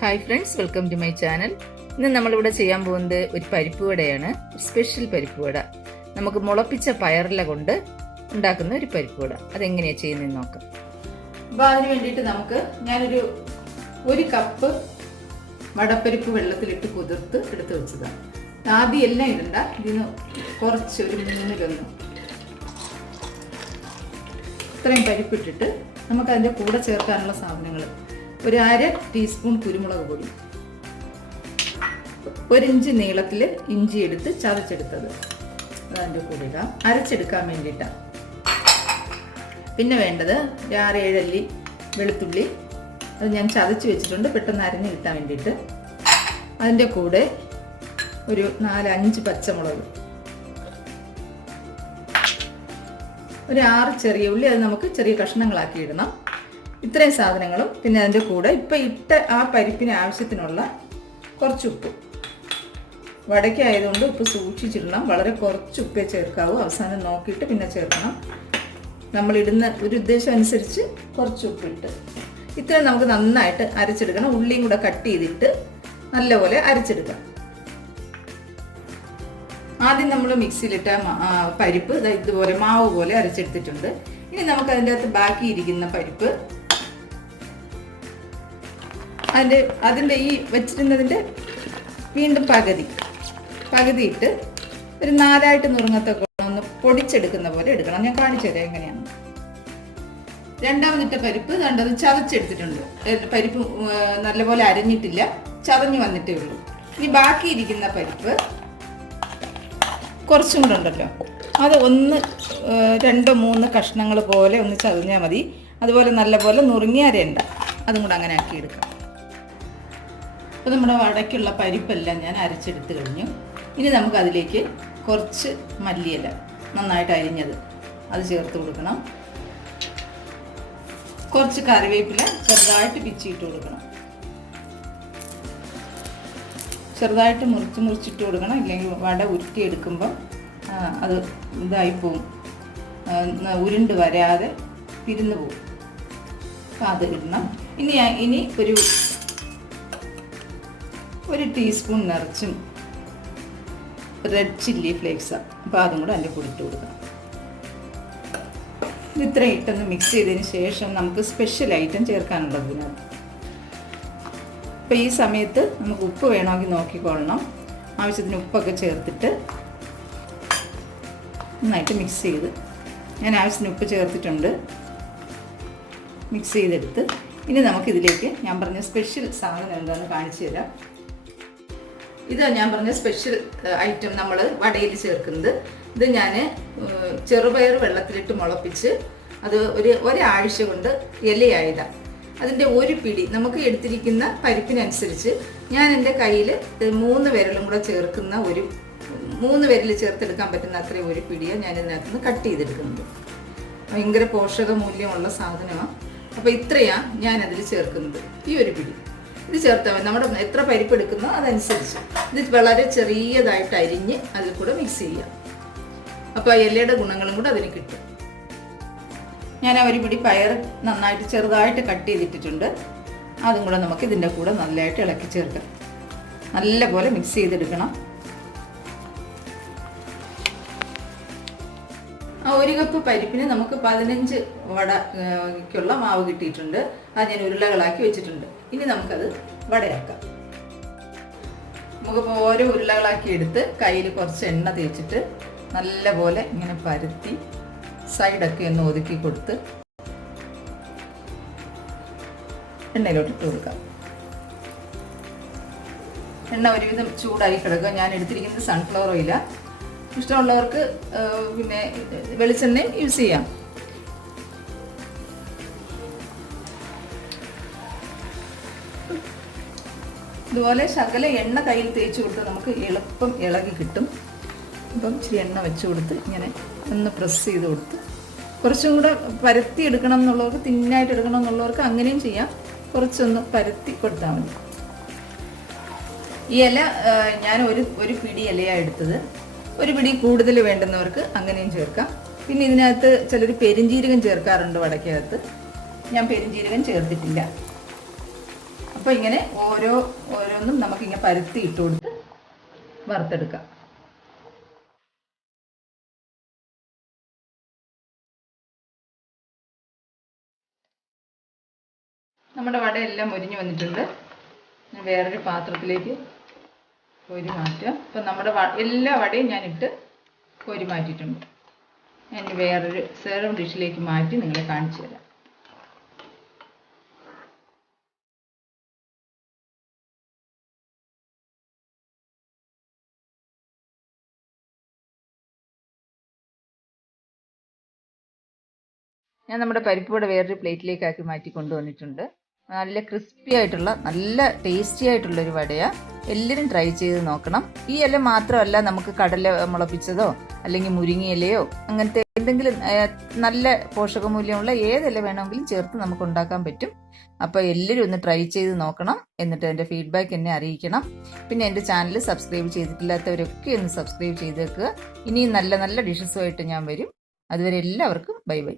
Hi friends, welcome to my channel. ഇന്ന് നമ്മളിവിടെ ചെയ്യാൻ പോകുന്നത് ഒരു പരിപ്പ് വടയാണ്. സ്പെഷ്യൽ പരിപ്പ് വട. നമുക്ക് മുളപ്പിച്ച പയറില കൊണ്ട് ഉണ്ടാക്കുന്ന ഒരു പരിപ്പ് വട. അതെങ്ങനെയാണ് ചെയ്യുന്നതെന്ന് നോക്കാം. അപ്പോൾ അതിന് വേണ്ടിയിട്ട് ഞാനൊരു 1 കപ്പ് വടപ്പരിപ്പ് വെള്ളത്തിലിട്ട് കുതിർത്ത് എടുത്ത് വെച്ചതാണ്. ആദ്യം എല്ലാം ഇടണ്ട, ഇതിന് കുറച്ച് ഒരു 3 ഇത്രയും പരിപ്പിട്ടിട്ട് നമുക്ക് അതിൻ്റെ കൂടെ ചേർക്കാനുള്ള സാധനങ്ങൾ: ഒരു 1/2 ടീസ്പൂൺ കുരുമുളക് പൊടി, 1 ഇഞ്ച് നീളത്തിൽ ഇഞ്ചി എടുത്ത് ചതച്ചെടുത്തത് അതിൻ്റെ കൂടെ ഇടാം, അരച്ചെടുക്കാൻ വേണ്ടിയിട്ടാണ്. പിന്നെ വേണ്ടത് 6-7 അല്ലി വെളുത്തുള്ളി, അത് ഞാൻ ചതച്ച് വെച്ചിട്ടുണ്ട് പെട്ടെന്ന് അരിഞ്ഞ് കിട്ടാൻ വേണ്ടിയിട്ട്. അതിൻ്റെ കൂടെ ഒരു 4-5 പച്ചമുളക്, ഒരു 6 ചെറിയ ഉള്ളി, അത് നമുക്ക് ചെറിയ കഷ്ണങ്ങളാക്കി ഇടണം. ഇത്രയും സാധനങ്ങളും പിന്നെ അതിൻ്റെ കൂടെ ഇപ്പം ഇട്ട ആ പരിപ്പിന് ആവശ്യത്തിനുള്ള കുറച്ച് ഉപ്പ്. വടയ്ക്കായതുകൊണ്ട് ഉപ്പ് സൂക്ഷിച്ചിടണം, വളരെ കുറച്ച് ഉപ്പേ ചേർക്കാവൂ. അവസാനം നോക്കിയിട്ട് പിന്നെ ചേർക്കണം. നമ്മളിടുന്ന ഒരു ഉദ്ദേശം അനുസരിച്ച് കുറച്ച് ഉപ്പിട്ട് ഇത്രയും നമുക്ക് നന്നായിട്ട് അരച്ചെടുക്കണം. ഉള്ളിയും കൂടെ കട്ട് ചെയ്തിട്ട് നല്ലപോലെ അരച്ചെടുക്കണം. ആദ്യം നമ്മൾ മിക്സിയിലിട്ട പരിപ്പ് ഇതുപോലെ മാവ് പോലെ അരച്ചെടുത്തിട്ടുണ്ട്. ഇനി നമുക്ക് അതിൻ്റെ അകത്ത് ബാക്കിയിരിക്കുന്ന പരിപ്പ് അതിൻ്റെ ഈ വെച്ചിരുന്നതിൻ്റെ വീണ്ടും പകുതി ഇട്ട് ഒരു 4ആയിട്ട് നുറുങ്ങത്തൊക്കെ ഒന്ന് പൊടിച്ചെടുക്കുന്ന പോലെ എടുക്കണം. ഞാൻ കാണിച്ചു തരാം എങ്ങനെയാണ്. രണ്ടാമതിട്ട പരിപ്പ് അത് ചതച്ചെടുത്തിട്ടുണ്ട്. പരിപ്പ് നല്ലപോലെ അരഞ്ഞിട്ടില്ല, ചതഞ്ഞു വന്നിട്ടേ ഉള്ളൂ. ഇനി ബാക്കിയിരിക്കുന്ന പരിപ്പ് കുറച്ചും കൂടെ ഉണ്ടല്ലോ, അത് 2-3 കഷ്ണങ്ങൾ പോലെ ഒന്ന് ചതഞ്ഞാൽ മതി. അതുപോലെ നല്ലപോലെ നുറുങ്ങി അരയണ്ട, അതും കൂടെ അങ്ങനെ ആക്കിയെടുക്കാം. അപ്പോൾ നമ്മുടെ വടയ്ക്കുള്ള പരിപ്പെല്ലാം ഞാൻ അരച്ചെടുത്ത് കഴിഞ്ഞു. ഇനി നമുക്കതിലേക്ക് കുറച്ച് മല്ലിയില നന്നായിട്ട് അരിഞ്ഞത് അത് ചേർത്ത് കൊടുക്കണം. കുറച്ച് കറിവേപ്പില ചെറുതായിട്ട് പിച്ചിട്ട് കൊടുക്കണം. ചെറുതായിട്ട് മുറിച്ചിട്ട് കൊടുക്കണം, ഇല്ലെങ്കിൽ വട ഉരുട്ടിയെടുക്കുമ്പോൾ അത് ഇതായിപ്പോവും, ഉരുണ്ട് വരാതെ പിരിഞ്ഞു പോവും. അപ്പം അത് ഇടണം. ഇനി ഒരു ടീസ്പൂൺ നിറച്ചും റെഡ് ചില്ലി ഫ്ലേക്സാണ്. അപ്പോൾ അതും കൂടെ അതിൻ്റെ കൂടെ ഇട്ട് കൊടുക്കണം. ഇത്രയും ഇട്ടൊന്ന് മിക്സ് ചെയ്തതിന് ശേഷം നമുക്ക് സ്പെഷ്യൽ ഐറ്റം ചേർക്കാനുള്ളത് ഇതിനകത്ത്. അപ്പോൾ ഈ സമയത്ത് നമുക്ക് ഉപ്പ് വേണമെങ്കിൽ നോക്കിക്കൊള്ളണം. ആവശ്യത്തിന് ഉപ്പൊക്കെ ചേർത്തിട്ട് നന്നായിട്ട് മിക്സ് ചെയ്ത്, ഞാൻ ആവശ്യത്തിന് ഉപ്പ് ചേർത്തിട്ടുണ്ട്, മിക്സ് ചെയ്തെടുത്ത് ഇനി നമുക്കിതിലേക്ക് ഞാൻ പറഞ്ഞ സ്പെഷ്യൽ സാധനം എന്താണെന്ന് കാണിച്ചു തരാം. ഇതാണ് ഞാൻ പറഞ്ഞ സ്പെഷ്യൽ ഐറ്റം നമ്മൾ വടയിൽ ചേർക്കുന്നത്. ഇത് ഞാൻ ചെറുപയർ വെള്ളത്തിലിട്ട് മുളപ്പിച്ച് അത് ഒരാഴ്ച കൊണ്ട് ഇലയായതാണ്. അതിൻ്റെ ഒരു പിടി നമുക്ക് എടുത്തിരിക്കുന്ന പരിപ്പിനനുസരിച്ച് ഞാൻ എൻ്റെ കയ്യിൽ 3 വിരലും കൂടെ ചേർക്കുന്ന 3 വിരൽ ചേർത്തെടുക്കാൻ പറ്റുന്ന അത്രയും ഒരു പിടിയാണ് ഞാൻ ഇതിനകത്ത് നിന്ന് കട്ട് ചെയ്തെടുക്കുന്നത്. ഭയങ്കര പോഷക മൂല്യമുള്ള സാധനമാണ്. അപ്പോൾ ഇത്രയാണ് ഞാനതിൽ ചേർക്കുന്നത്, ഈ ഒരു പിടി. ഇത് ചേർത്താൽ മതി, നമ്മുടെ എത്ര പരിപ്പ് എടുക്കുന്നോ അതനുസരിച്ച്. ഇത് വളരെ ചെറിയതായിട്ട് അരിഞ്ഞ് അതിൽ കൂടെ മിക്സ് ചെയ്യാം. അപ്പോൾ ഇലയുടെ ഗുണങ്ങളും കൂടെ അതിന് കിട്ടും. ഞാൻ ഒരു പിടി പയർ നന്നായിട്ട് ചെറുതായിട്ട് കട്ട് ചെയ്തിട്ടിട്ടുണ്ട്. അതും കൂടെ നമുക്ക് ഇതിൻ്റെ കൂടെ നല്ലതായിട്ട് ഇളക്കി ചേർക്കാം. നല്ലപോലെ മിക്സ് ചെയ്തെടുക്കണം. ആ 1 കപ്പ് പരിപ്പിന് നമുക്ക് 15 വടക്കുള്ള മാവ് കിട്ടിയിട്ടുണ്ട്. അത് ഞാൻ ഉരുളകളാക്കി വെച്ചിട്ടുണ്ട്. ഇനി നമുക്കത് വടയാക്കാം. നമുക്കിപ്പോൾ ഓരോ ഉരുളകളാക്കി എടുത്ത് കയ്യിൽ കുറച്ച് എണ്ണ തേച്ചിട്ട് നല്ലപോലെ ഇങ്ങനെ പരത്തി സൈഡൊക്കെ ഒന്ന് ഒതുക്കി കൊടുത്ത് എണ്ണയിലോട്ട് ഇട്ട് കൊടുക്കാം. എണ്ണ ഒരുവിധം ചൂടായി കിടക്കുക. ഞാൻ എടുത്തിരിക്കുന്നത് സൺഫ്ലവർ ഓയിലാണ്. ഇഷ്ടമുള്ളവർക്ക് പിന്നെ വെളിച്ചെണ്ണയും യൂസ് ചെയ്യാം. ഇതുപോലെ ശകല എണ്ണ കയ്യിൽ തേച്ച് കൊടുത്ത് നമുക്ക് എളുപ്പം ഇളകി കിട്ടും. അപ്പം ഇച്ചിരി എണ്ണ വെച്ച് കൊടുത്ത് ഇങ്ങനെ ഒന്ന് പ്രസ് ചെയ്ത് കൊടുത്ത് കുറച്ചും കൂടെ പരത്തി എടുക്കണം എന്നുള്ളവർക്ക്, തിന്നായിട്ട് എടുക്കണം എന്നുള്ളവർക്ക് അങ്ങനെയും ചെയ്യാം. കുറച്ചൊന്ന് പരത്തി കൊടുത്താൽ മതി. ഈ ഇല ഞാൻ ഒരു പിടി ഇലയാണ് എടുത്തത്. ഒരു പിടി കൂടുതൽ വേണ്ടുന്നവർക്ക് അങ്ങനെയും ചേർക്കാം. പിന്നെ ഇതിനകത്ത് ചിലർ പെരിഞ്ജീരകം ചേർക്കാറുണ്ട് വടക്കകത്ത്. ഞാൻ പെരിഞ്ജീരകം ചേർത്തിട്ടില്ല. അപ്പോൾ ഇങ്ങനെ ഓരോന്നും നമുക്കിങ്ങനെ പരത്തി ഇട്ട് കൊടുത്ത് വറുത്തെടുക്കാം. നമ്മുടെ വടയെല്ലാം മൊരിഞ്ഞ് വന്നിട്ടുണ്ട്. വേറൊരു പാത്രത്തിലേക്ക് കോരി മാറ്റുക. അപ്പം നമ്മുടെ എല്ലാ വടയും ഞാനിട്ട് കോരി മാറ്റിയിട്ടുണ്ട്. ഞാൻ വേറൊരു സെർവ് ഡിഷിലേക്ക് മാറ്റി നിങ്ങളെ കാണിച്ചു തരാം. ഞാൻ നമ്മുടെ പരിപ്പ് വട വേറൊരു പ്ലേറ്റിലേക്ക് ആക്കി മാറ്റി കൊണ്ടുവന്നിട്ടുണ്ട്. നല്ല ക്രിസ്പി ആയിട്ടുള്ള നല്ല ടേസ്റ്റി ആയിട്ടുള്ളൊരു വടയാണ്. എല്ലാവരും ട്രൈ ചെയ്ത് നോക്കണം. ഈ ഇല മാത്രമല്ല, നമുക്ക് കടല മുളപ്പിച്ചതോ അല്ലെങ്കിൽ മുരിങ്ങയിലയോ അങ്ങനത്തെ എന്തെങ്കിലും നല്ല പോഷകമൂല്യമുള്ള ഏതില വേണമെങ്കിലും ചേർത്ത് നമുക്ക് ഉണ്ടാക്കാൻ പറ്റും. അപ്പോൾ എല്ലാവരും ഒന്ന് ട്രൈ ചെയ്ത് നോക്കണം. എന്നിട്ട് എൻ്റെ ഫീഡ്ബാക്ക് എന്നെ അറിയിക്കണം. പിന്നെ എൻ്റെ ചാനൽ സബ്സ്ക്രൈബ് ചെയ്തിട്ടില്ലാത്തവരൊക്കെ ഒന്ന് സബ്സ്ക്രൈബ് ചെയ്തേക്കുക. ഇനിയും നല്ല നല്ല ഡിഷസുമായിട്ട് ഞാൻ വരും. അതുവരെ എല്ലാവർക്കും ബൈ ബൈ.